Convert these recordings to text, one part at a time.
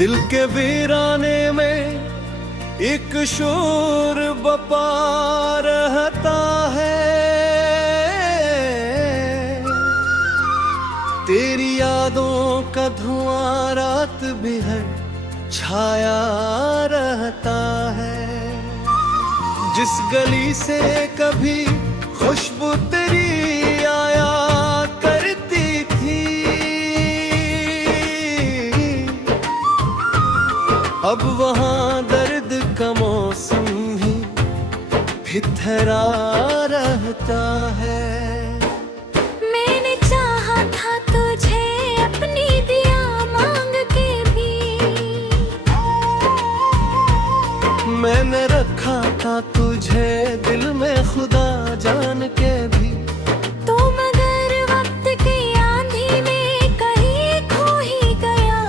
दिल के वीराने में एक शोर बपा रहता है। तेरी यादों का धुआं रात भर छाया रहता है। जिस गली से कभी खुशबू तेरी आया करती थी, अब वहाँ दर्द का मौसम भी भिथरा रहता है। मैंने चाहा था तुझे अपनी दिया मांग के भी, मैंने रखा था तुझे दिल में खुदा जान के भी। तो मगर वक्त की आंधी में कहीं खो ही गया।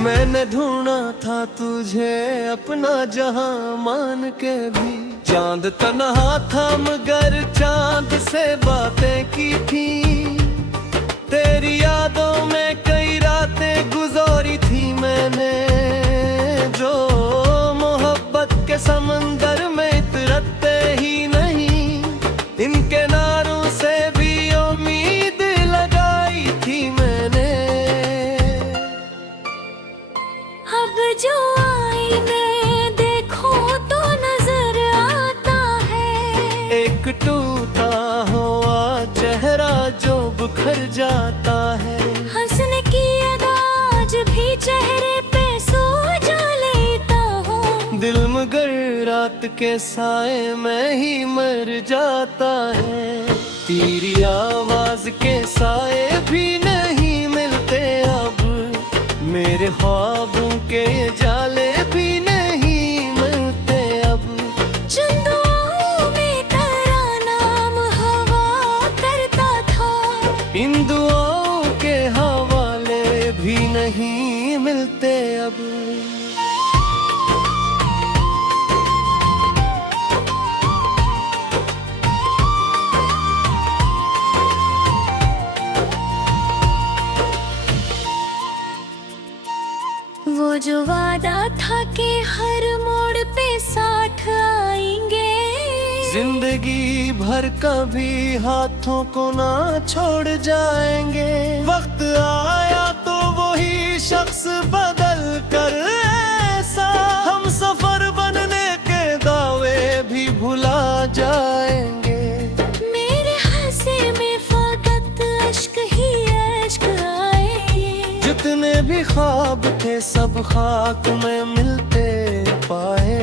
मैंने ढूंढा था तुझे अपना जहां मान के भी। चांद तन्हा था मगर चांद से बातें की थी। तेरी यादों में कई रातें गुजारी थी मैंने, जो मोहब्बत के समंदर में इतरते ही नहीं। इन किनारों से भी उम्मीद लगाई थी मैंने। अब जो आईने देखो तो नजर आता है, एक टूटा हुआ चेहरा जो बिखर जाता है। हंसने की अदा आज भी चेहरे पे सोजा लेता हूँ। दिल मगर रात के साए में ही मर जाता है। तेरी आवाज के साए भी नहीं मिलते अब, मेरे ख्वाबों के जाले भी नहीं मिलते अब। जिन दुआओं में तेरा नाम हवा करता था, इन दुआओं के हवाले भी नहीं मिलते अब। वो जो वादा था कि हर मोड़ पे साथ आएंगे, जिंदगी भर कभी हाथों को ना छोड़ जाएंगे। वक्त आया तो वही शख्स बदल कर ऐसा, हम सफर बनने के दावे भी भुला जाएंगे। मेरे हंसे में फकत अश्क ही अश्क आए। जितने भी ख्वाब थे सब खाक में मिलते पाए।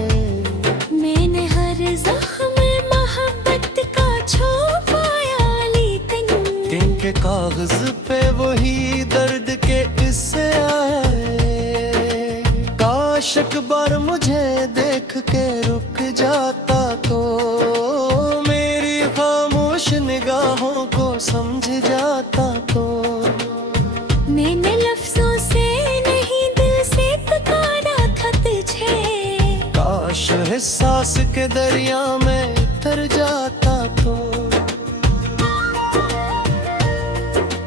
मैंने हर जख्म मोहब्बत का छुपाया, लेकिन दिन के कागज पे वही दर्द के किस्से आए। काश एक बार मुझे देख के रुक जाता तो, मेरी खामोश निगाहों को समझ जाता तो। मैंने लफ्जों से नहीं दिल से पुकारा था तुझे। काश एहसास के दरिया में तर जाता तो।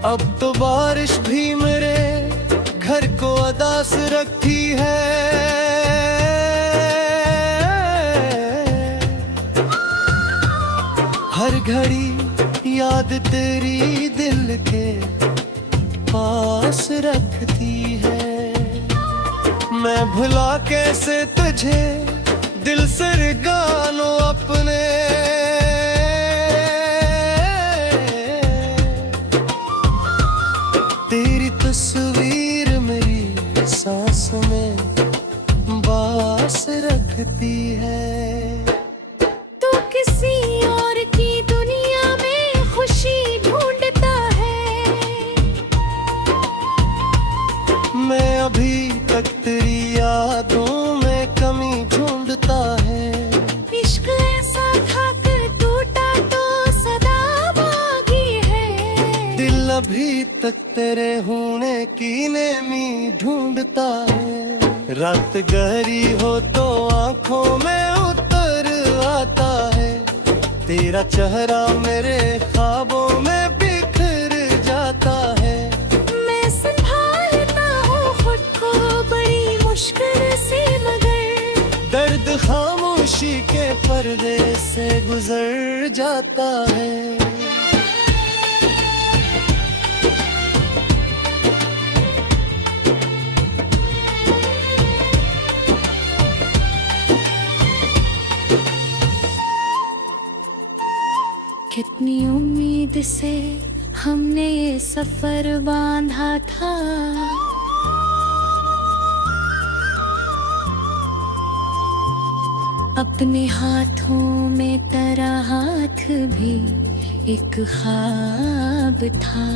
अब तो बारिश भी मेरे घर को अदास रखती है। हर घड़ी याद तेरी दिल के पास रखती है। मैं भुला कैसे तुझे दिल से गानो अपने। तेरी तस्वीर मेरी सांस में बास रखती है। तू किसी और की दुनिया में खुशी ढूंढता है, मैं अभी तक तेरी यादों में कमी ढूंढता है। इश्क ऐसा था कि टूटा तो सदा बागी है। दिल अभी तक तेरे होने की नेमी ढूंढता है। रात गहरी हो तो आंखों में उतर आता है। तेरा चेहरा मेरे ख्वाबों में बिखर जाता है। मैं संभालता हूँ खुद को बड़ी खामोशी के पर्दे से गुजर जाता है। कितनी उम्मीद से हमने ये सफर बांधा था, अपने हाथों में तेरा हाथ भी एक ख्वाब था।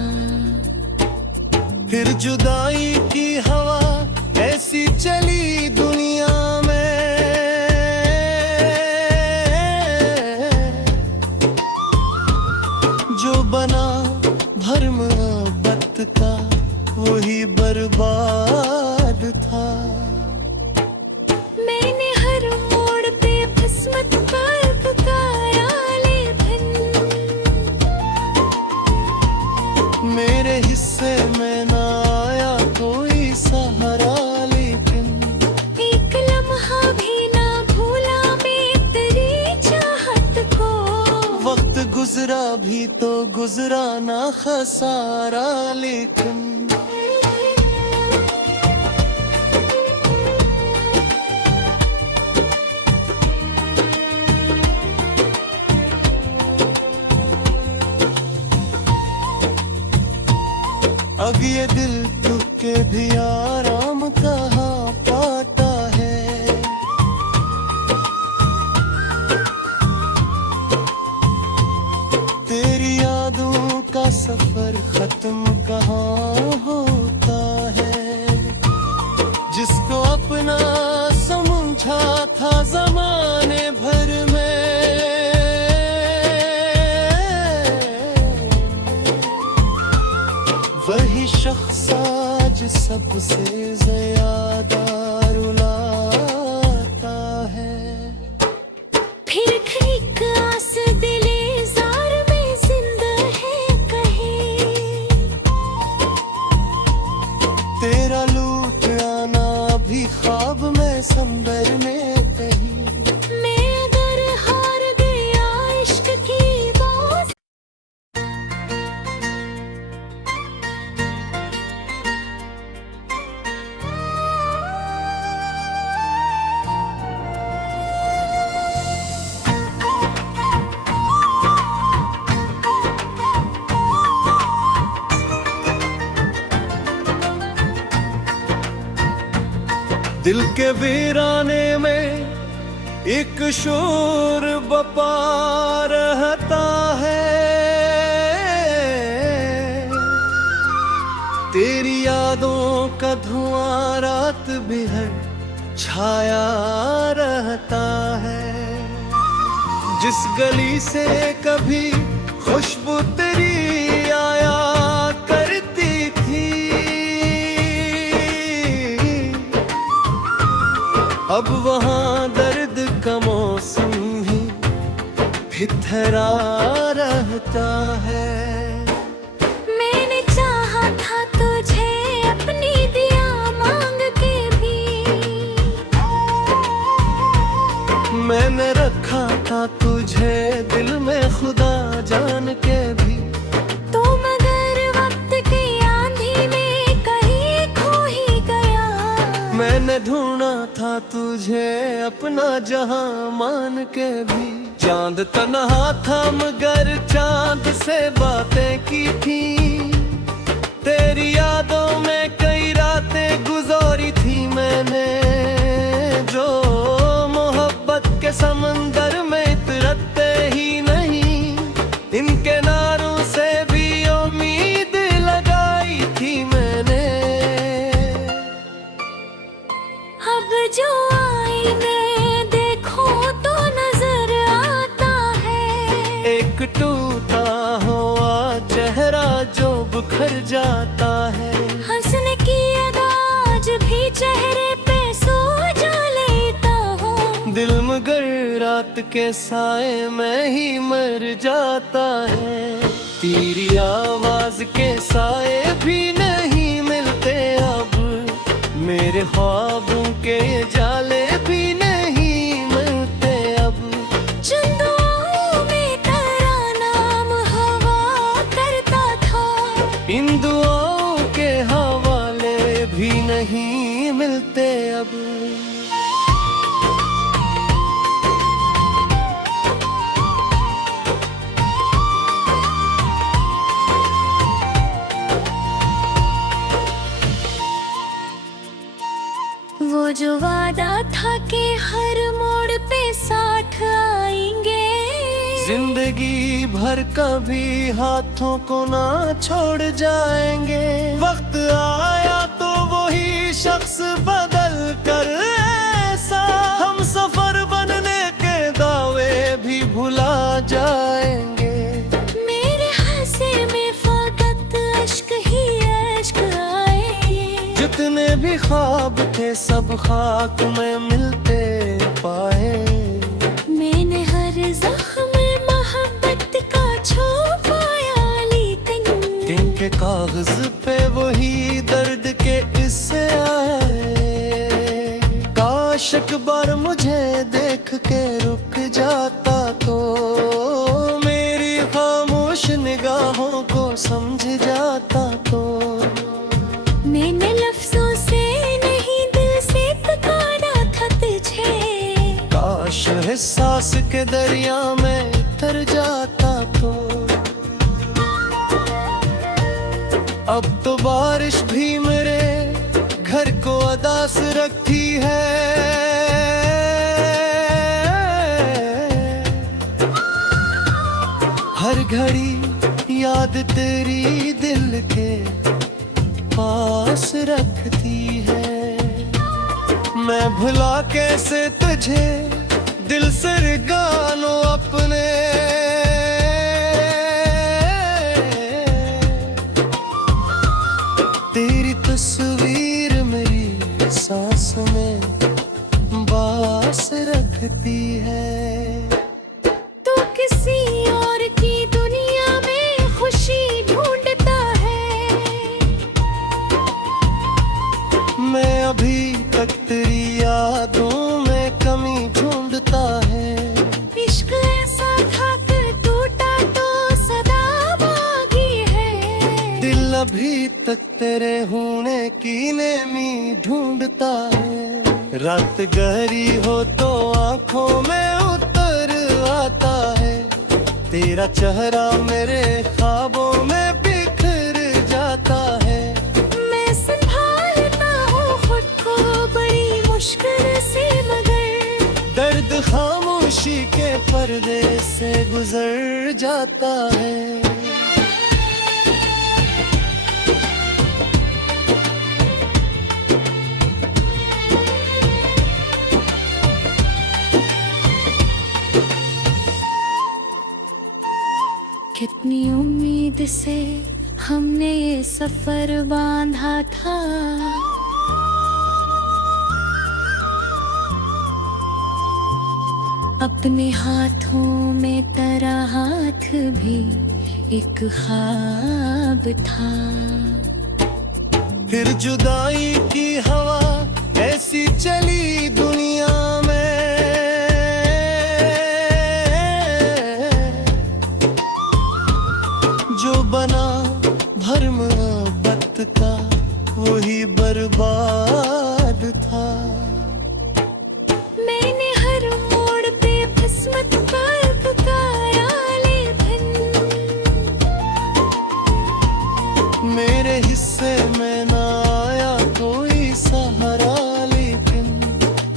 फिर जुदाई की हवा ऐसी चली दुनिया में, जो बना भरम मोहब्बत का वही बर्बाद था। मैंने हर मोड़ पे किस्मत पर पुकारा, लेकिन मेरे हिस्से में ना आया कोई सहारा। लेकिन एक लम्हा भी ना भूला मैं तेरी चाहत को। वक्त गुजरा भी तो गुजरा ना खसारा। लेकिन अब ये दिल तुझके भी आराम कहाँ पाता है। तेरी यादों का सफर खत्म कहाँ होता है। जिसको अपना समझा था जमाने भर में, वही शख्स आज सबसे ज्यादा रुलाता है। फिर एक आस दिले जार में जिंदा है कहे, तेरा लूट आना भी ख्वाब में संबर में कहीं। मैं अगर हार गया इश्क की बात, दिल के वीराने में एक शोर बपा रहता है। तेरी यादों का धुआं रात भर छाया रहता है। जिस गली से कभी खुशबू तेरी आया करती थी, अब वहाँ दर्द का मौसम ही भिथरा रहता है। मैंने चाहा था तुझे अपनी दिया मांग के भी, मैंने रखा था तुझे दिल में खुदा जान के भी। तो मगर वक्त की आंधी में कहीं खो ही गया। मैंने ढूंढा था तुझे अपना जहां मान के भी। चांद तन्हा था मगर चांद से बातें की थी। तेरी यादों में कई रातें गुजारी थी मैंने, जो मोहब्बत के समंदर में इतरते ही नहीं। इन किनारों से भी उम्मीद लगाई थी मैंने। अब जो आईने देखो तो नजर आता है, एक टूटा हुआ चेहरा जो बिखर जाता है। हंसने की अदा आज भी चेहरे पे सो जा लेता हूँ। दिल मगर रात के साए में ही मर जाता है। तेरी आवाज के साए भी नहीं मिलते अब, मेरे ख्वाबों के जाले भी नहीं मिलते इन दुआओं के हवाले भी नहीं मिलते अब। वो जो वादा था कि हर मोड़ पे साथ आएंगे, जिंदगी भर कभी हाथों को ना छोड़ जाएंगे। वक्त आया तो वही शख्स बदल कर ऐसा हम सफर बनने के दावे भी भुला जाएंगे। मेरे हंसे में फकत अश्क ही अश्क आएंगे। जितने भी ख्वाब थे सब खाक में मिलते पाए। मैंने हर जख्म में मोहब्बत का छुपाया, लेकिन दिन के कागज पे वही दर्द के किस्से आए। काश एक बार मुझे देख के रुक जाता तो मेरी खामोश निगाहों को समझ जाता तो। मैंने लफ्जों से नहीं दिल से पुकारा था तुझे। काश एहसास के दरिया में तर जाता तो। अब तो बारिश भी मेरे घर को अदास रखती है। हर घड़ी याद तेरी दिल के पास रखती है। मैं भुला कैसे तुझे दिल से गानो अपने। तेरी तस्वीर मेरी सांस में बास रखती है। तू किसी और की दुनिया में खुशी ढूंढता है। मैं अभी तक तेरी यादों में कमी ढूंढता है। इश्क ऐसा था कि टूटा तो सदा बागी है। दिल अभी तक तेरे होने की नेमी ढूंढता है। रात गहरी हो तो आंखों में उतर आता है। तेरा चेहरा मेरे ख्वाबों में बिखर जाता है। मैं संभालता हूँ खुद को बड़ी मुश्किल से, मगर दर्द खामोशी के पर्दे से गुजर जाता है। कितनी उम्मीद से हमने ये सफर बांधा था। अपने हाथों में तेरा हाथ भी एक ख्वाब था। फिर जुदाई की हवा ऐसी चली दुनिया में। जो बना भरम मोहब्बत का वही बर्बाद था। मैंने हर मोड़ पे किस्मत पर पुकारा, लेकिन मेरे हिस्से में ना आया कोई सहारा। लेकिन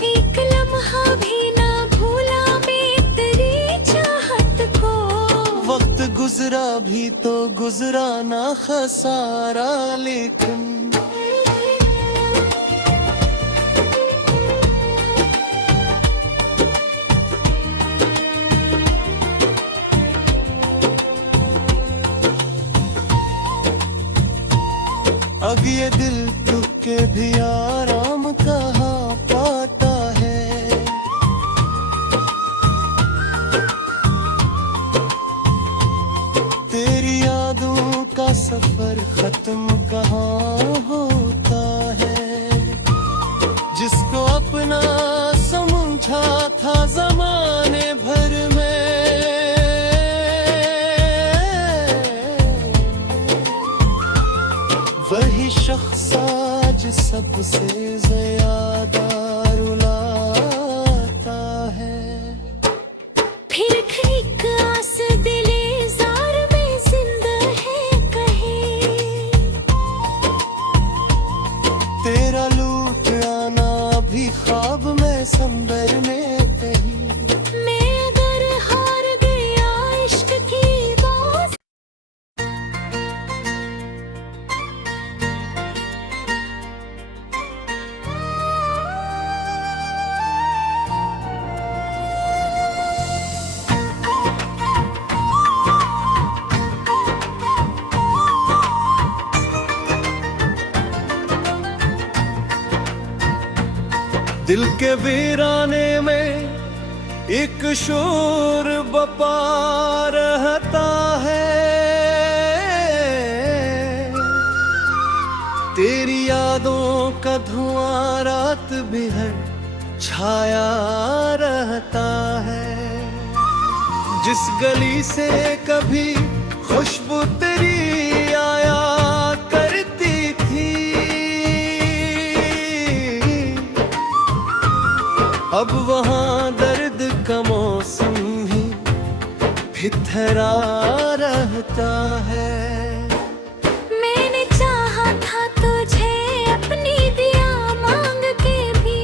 एक लम्हा भी ना भूला मैं तेरी चाहत को। वक्त गुजरा भी तो गुजरा ना खसारा। लेकिन अब ये दिल तुझके भी आराम कहाँ पाता है। तेरी यादों का सफर खत्म कहाँ होता है। जिसको अपना समझा था जमाने भर में, मुझे सबसे ज्यादा रुलाता है। फिर एक आस दिले जार में जिंदा है कहे, तेरा लूट आना भी ख्वाब में संबर में कहीं। मैं अगर हार गया इश्क की बात, दिल के वीराने में एक शोर बपा रहता है, तेरी यादों का धुआं रात भर छाया रहता है। जिस गली से कभी खुशबू तेरी आया करती थी, अब वहाँ दर्द का मौसम ही भिथरा रहता है। मैंने चाहा था तुझे अपनी दिया मांग के भी,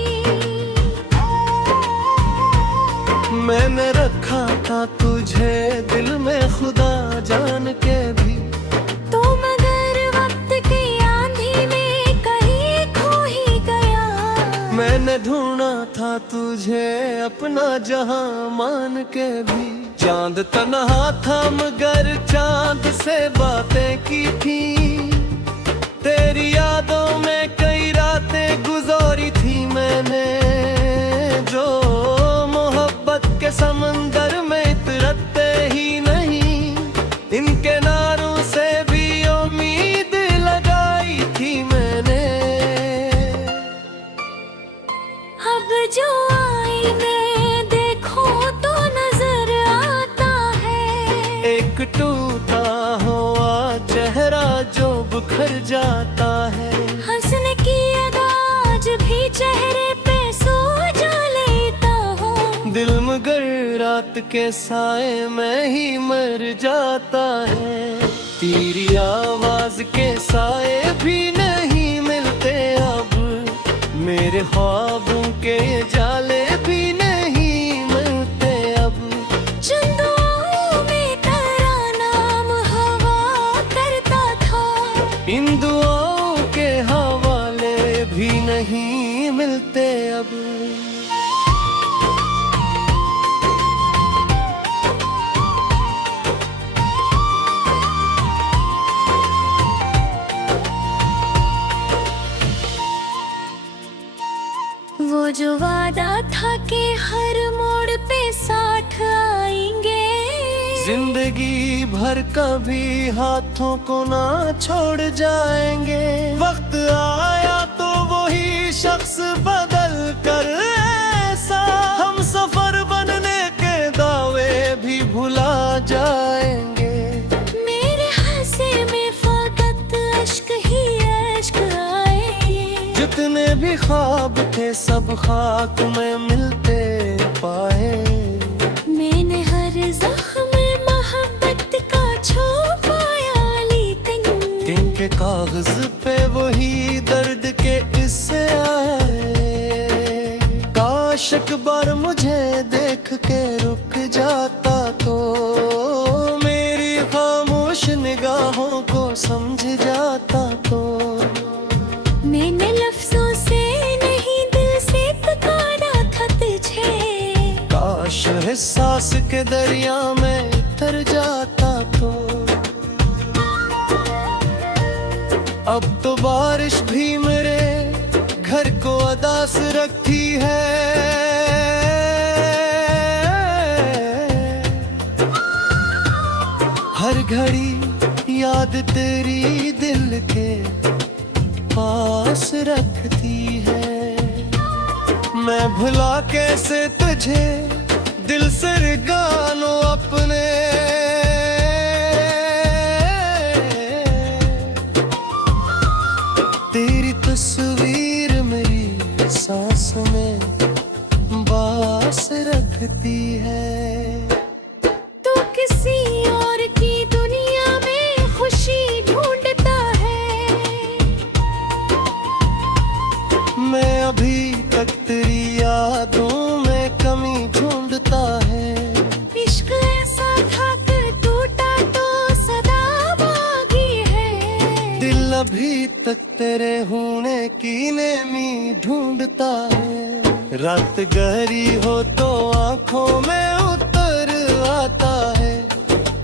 मैंने रखा था तुझे दिल में खुदा जान के भी। तो मगर वक्त की आंधी में कहीं खो ही गया। मैंने ढूंढा था तुझे अपना जहां मान के भी। चांद तन्हा था मगर चांद से बातें की थी, तेरी यादों में कई रातें गुजारी थी मैंने। जो मोहब्बत के समंदर में इतरते ही नहीं, इन किनारों से भी उम्मीद लगाई थी मैंने। अब जो आईने देखो तो नजर आता है, एक टूटा हुआ चेहरा जो बिखर जाता है। हंसने की अदा आज भी चेहरे पे सोजा लेता हूँ। दिल मगर रात के साए में ही मर जाता है। तेरी आवाज के साए भी नहीं मिलते अब, मेरे ख्वाबों के जाले भी नहीं मिलते अब। जिन दुआओं में तेरा नाम हवा करता था, इन दुआओं के हवाले भी नहीं मिलते अब। वो जो वादा था कि हर मोड़ पे साथ आएंगे, जिंदगी भर कभी हाथों को ना छोड़ जाएंगे। वक्त आया तो वही शख्स बदल कर ऐसा, हम सफर बनने के दावे भी भुला जाएंगे। मेरे हंसे में फकत अश्क ही अश्क आएंगे। जितने भी ख्वाब थे सब खाक में मिलते पाए। मैंने हर जख्म में मोहब्बत का छुपाया, लेकिन दिन के कागज पे वही दर्द के किस्से आए। काश एक बार मुझे देख के रुक जाता तो, मेरी खामोश निगाहों को समझ जाता तो। मैंने लफ्जों से नहीं दिल से पुकारा था तुझे। काश एहसास के दरिया में उतर जाता तो। अब तो बारिश भी मेरे घर को अदास रखती है। हर घड़ी याद तेरी दिल के पास रखती है। मैं भुला कैसे तुझे दिल से गानो अपने। तेरी तस्वीर अभी तक तेरे होने की नेमी ढूंढता है। रात गहरी हो तो आंखों में उतर आता है।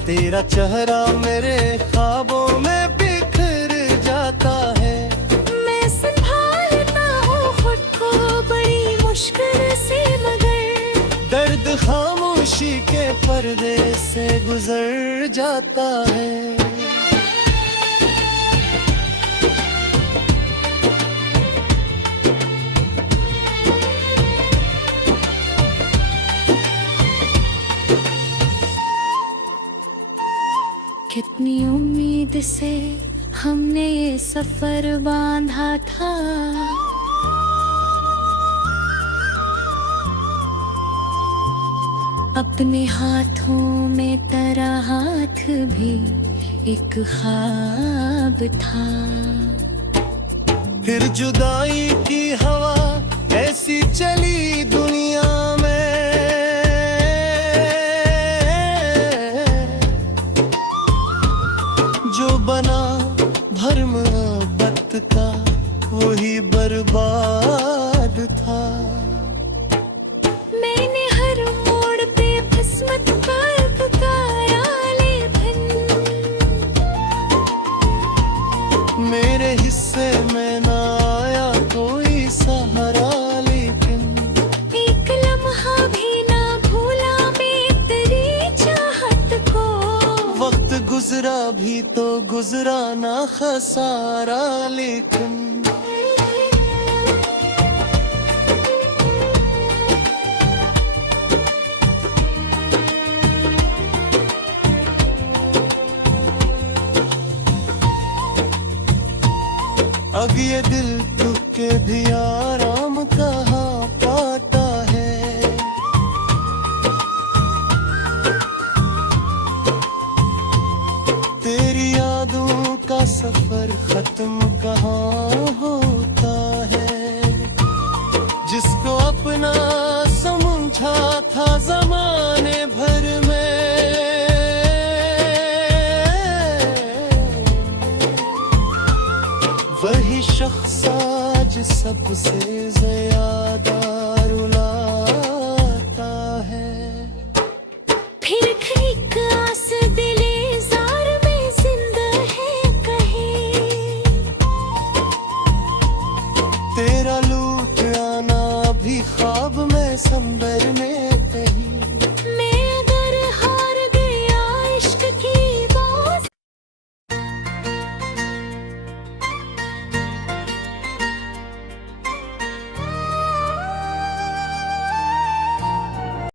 तेरा चेहरा मेरे ख्वाबों में बिखर जाता है। मैं संभालता हूँ खुद को बड़ी मुश्किल से, मगर दर्द खामोशी के पर्दे से गुजर जाता है। कितनी उम्मीद से हमने ये सफर बांधा था, अपने हाथों में तेरा हाथ भी एक ख्वाब था। फिर जुदाई की हवा ऐसी चली दुनिया में, जो बना भरम मोहब्बत का वही बर्बाद था। मैंने हर मोड़ पे किस्मत पर पुकारा, लेकिन मेरे हिस्से में ना आया कोई सहारा। लेकिन एक लम्हा भी ना भूला मैं तेरी चाहत को। वक्त गुजरा भी तो गुजरा ना खसारा। लेकिन अब ये दिल दुख के भी आराम कहाँ पाता है। तेरी यादों का सफर खत्म कहाँ होता है। जिसको अपना समझा था जमाने भर में, वही शख्स आज सबसे ज़्यादा